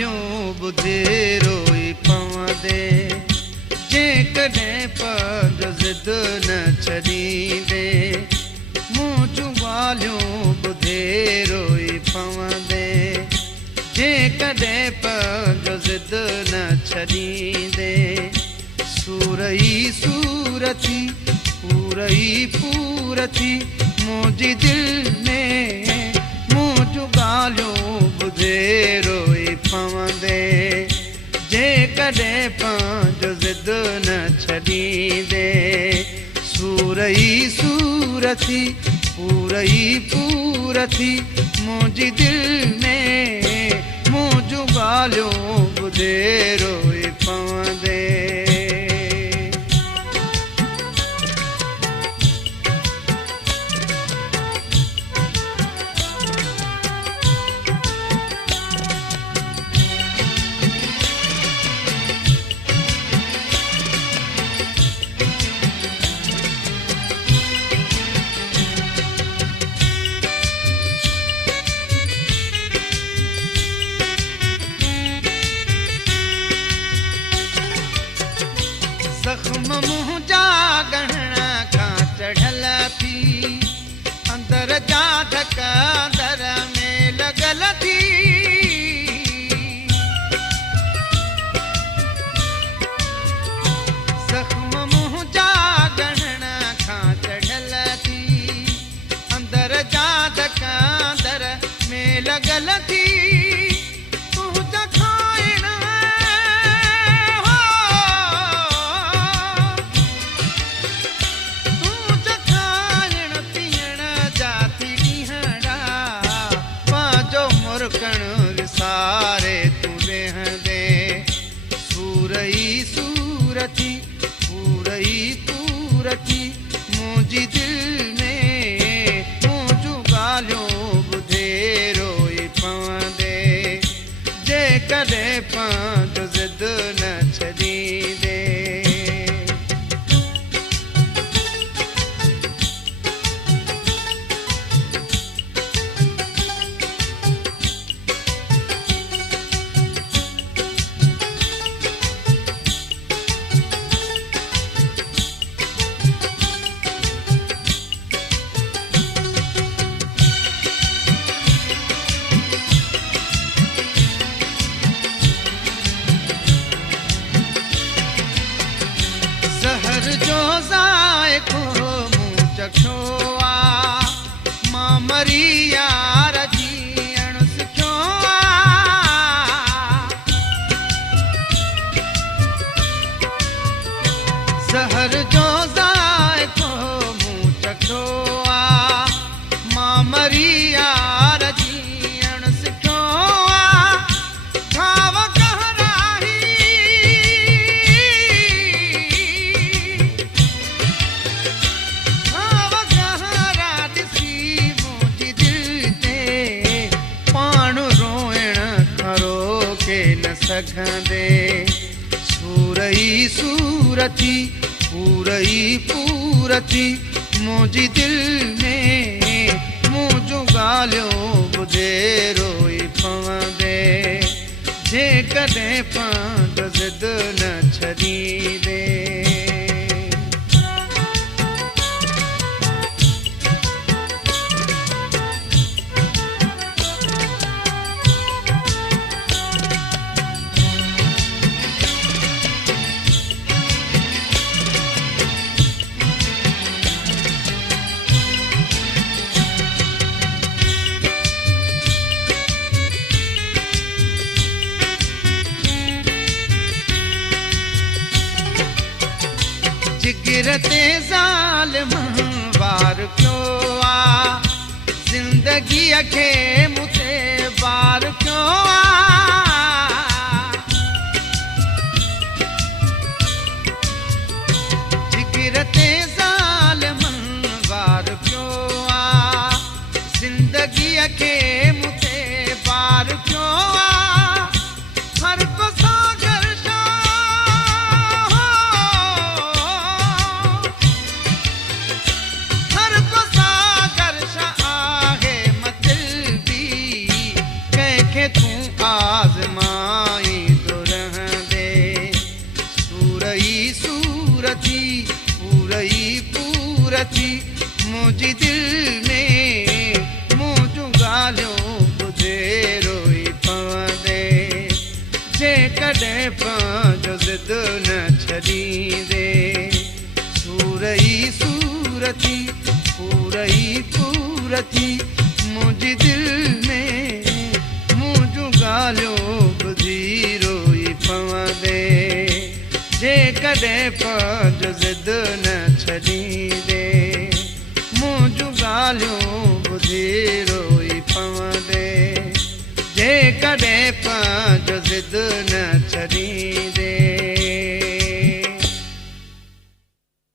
ॻाल्हियूं ॿुधी रोई पवंदे, जेकॾहिं पंहिंजो ज़िद न छॾींदे। मूं जूं ॻाल्हियूं ॿुधी रोई पवंदे, जेकॾहिं पंहिंजो ज़िद न छॾींदे। सूर ई सूर थी पूर ई पूर थी मुंहिंजी दिलि में, मूं जूं ॻाल्हियूं ॿुधे रोई पवंदे, जेकॾहिं पंहिंजो ज़िद न छॾींदे। सूर ई सूर थी पूर ई पूर थी मुंहिंजी दिलि में, मूं जूं ॻाल्हियूं ॿुधे रोई पवंदे। ज़ख्म मुंहिंजा गहणा खां चढ़ल थी, अंदर जा धक अंदर में लॻल थी। ज़ख्म मुंहिंजा गहणा खां चढ़ल थी, अंदर जा धक अंदर में लॻल थी। सारे तू वेहंदे, सूर ई सूर थी पूर ई पूर थी मुंहिंजी दिलि में, मूं जूं ॻाल्हियूं ॿुधे रोई पवंदे, जेकॾहिं पंहिंजो ज़िद न छॾींदे। ज़हर जो ज़ाइक़ो मूं चखियो आ, मां मरी यार जीअण सिखियो आ। ज़हर जो ज़ाइक़ो मूं चखियो आ, मां मरी यार जीअण सिखियो आ। घाव सघंदे, सूर ई सूर थी पूर ई पूर थी मुंहिंजी दिलि में, मूं जूं ॻाल्हियूं ॿुधे रोई पवंदे, जेकॾहिं पंहिंजो ज़िद न छॾींदे। जिगर ते ज़ालिम वार कयो आ, ज़िंदगीअ खे मूं ते वार कयो आ। जिगर ते ज़ालिम वार कयो आ, ज़िंदगीअ खे मूं ते वार कयो आ। हर को तूं आज़ थी पूर थी मुंहिंजी दिल में मुंहिंजूं ॻाल्हियूं ॿुधे रोई पवंदे जेकॾहिं पंहिंजो ज़िद न छॾींदे सूर थी पूर थी मुंहिंजी दिल में मुंहिंजूं ॻाल्हियूं ॿुधी रोई पवंदे जेकॾहिं पंहिंजो ज़िद न छॾींदे मुंहिंजूं ॻाल्हियूं ॿुधी रोई पवंदे जेकॾहिं पंहिंजो ज़िद न छॾींदे